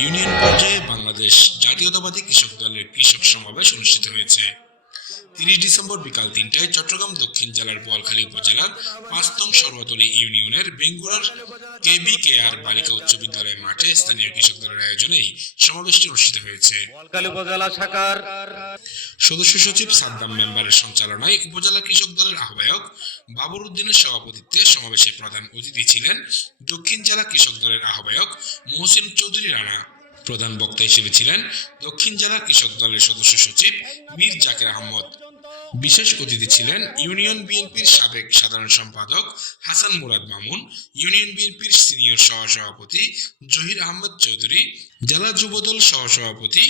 Union পর্যায়ে বাংলাদেশ জাতীয়তাবাদী কৃষক দলের কৃষক সমাবেশ অনুষ্ঠিত হয়েছে। তিরিশ ডিসেম্বর বিকাল তিনটায় চট্টগ্রাম দক্ষিণ জেলার বোয়ালখালী উপজেলার পাঁচ নং সর্বতলী ইউনিয়নের বেঙ্গুরার কেবি কে আর বালিকা উচ্চ বিদ্যালয় মাঠে স্থানীয় কৃষক দলের আয়োজনে এই সমাবেশটি অনুষ্ঠিত হয়েছে। উপজেলা শাখার সদস্য সচিব সাদ্দাম মেম্বারের সঞ্চালনায় উপজেলা কৃষক দলের আহ্বায়ক বাবর উদ্দিনের সভাপতিত্বে সমাবেশে প্রধান অতিথি ছিলেন দক্ষিণ জেলা কৃষক দলের আহ্বায়ক মহসিন চৌধুরী রানা। প্রধান বক্তা হিসেবে ছিলেন দক্ষিণ জেলা কৃষক দলের সদস্য সচিব মীর জাকের আহমদ। বিশেষ অতিথি ছিলেন ইউনিয়ন বিএনপির সাবেক সাধারণ সম্পাদক হাসান মুরাদ মামুন, ইউনিয়ন বিএনপির সিনিয়র সহসভাপতি জহির আহমদ চৌধুরী, জেলা যুবদল সহসভাপতি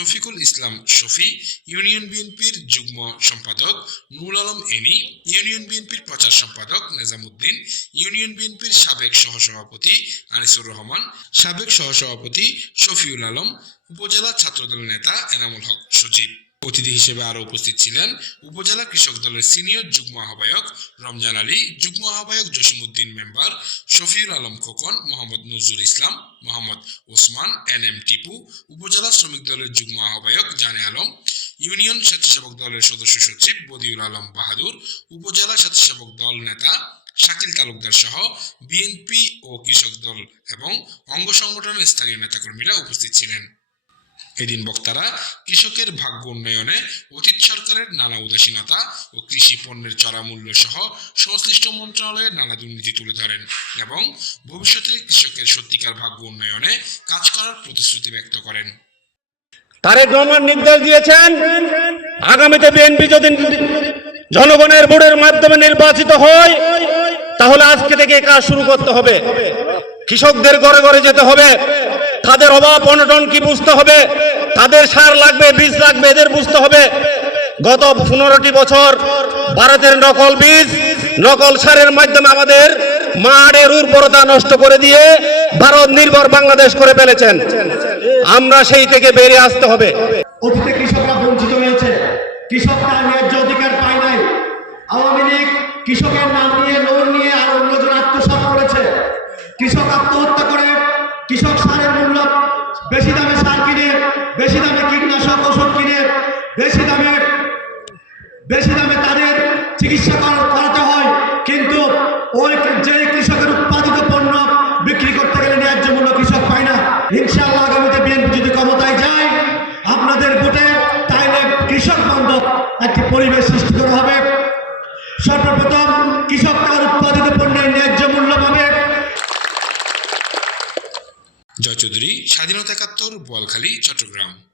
শফিকুল ইসলাম শফি, ইউনিয়ন বিএনপির যুগ্ম সম্পাদক নুল আলম এনি, ইউনিয়ন বিএনপির প্রচার সম্পাদক নেজামুদ্দিন, ইউনিয়ন বিএনপির সাবেক সহসভাপতি আনিসুর রহমান, সাবেক সহসভাপতি শফিউল আলম, উপজেলা ছাত্রদল নেতা এনামুল হক সজীব। অতিথি হিসেবে আরও উপস্থিত ছিলেন উপজেলা কৃষক দলের সিনিয়র যুগ্ম আহ্বায়ক রমজান আলী, যুগ্ম আহ্বায়ক Jasimuddin member Shafiul Alam Khokon, Mohammad Nazrul Islam, Mohammad Osman N M Tipu, উপজেলা শ্রমিক দলের যুগ্ম আহ্বায়ক জানে আলম, ইউনিয়ন স্বেচ্ছাসেবক দলের সদস্য সচিব বদিউল আলম বাহাদুর, উপজেলা স্বেচ্ছাসেবক দল নেতা শাকিল তালুকদার সহ বিএনপি ও কৃষক দল এবং অঙ্গ সংগঠনের স্থানীয় নেতাকর্মীরা উপস্থিত ছিলেন। এদিন বক্তারা কৃষকের ভাগ্য উন্নয়নে অতীত সরকারের নানা উদাসীনতা ও কৃষি পণ্যের চড়া মূল্য সহ সংশ্লিষ্ট মন্ত্রণালয়ের নানা দুর্নীতি তুলে ধরেন এবং ভবিষ্যতে কৃষকের সত্যিকার ভাগ্য উন্নয়নে কাজ করার প্রতিশ্রুতি ব্যক্ত করেন। তারেক রহমান নির্দেশ দিয়েছেন, আগামীতে বিএনপি যদি জনগণের ভোটের মাধ্যমে নির্বাচিত হয়, তাহলে আজকে থেকে কাজ শুরু করতে হবে। কৃষকদের ঘরে ঘরে যেতে হবে। তাদের অভাব অনটন কি বুঝতে হবে? তাদের সার লাগবে, বীজ লাগবে, এদের বুঝতে হবে। গত পনেরোটি বছর ভারতের নকল বীজ, নকল সারের মাধ্যমে আমাদের মাঠের উর্বরতা নষ্ট করে দিয়ে ভারত নির্ভর বাংলাদেশ করে ফেলেছেন। আমরা সেই থেকে বেরিয়ে আসতে হবে। অতীতে কৃষকরা বঞ্চিত হয়েছে। কৃষকরা ন্যায্য অধিকার পায় নাই। আওয়ামী লীগ কৃষকের নাম নিয়ে লোন নিয়ে আর অন্যজন আত্মসাৎ করেছে। কৃষক আত্মহত্যা কৃষক সারের মূল্য বেশি দামে সার কিনে, বেশি দামে কীটনাশক ওষুধ কিনে, বেশি দামে বেশি দামে তাদের চিকিৎসা করা- করাতে হয়। কিন্তু ওই যে কৃষকের উৎপাদিত পণ্য বিক্রি করতে গেলে ন্যায্য মূল্য কৃষক পায় না। ইনশাআল্লাহ আগামীতে বিএনপি যদি ক্ষমতায় যায়, আপনাদের ভোটে তাইলে কৃষক বান্ধব একটি পরিবেশ সৃষ্টি করা হবে। সর্বপ্রথম কৃষক তার উৎপাদিত পণ্যের ন্যায্য মূল্য পাবে জয় চৌধুরী স্বাধীনতা একাত্তর বোয়ালখালী চট্টগ্রাম।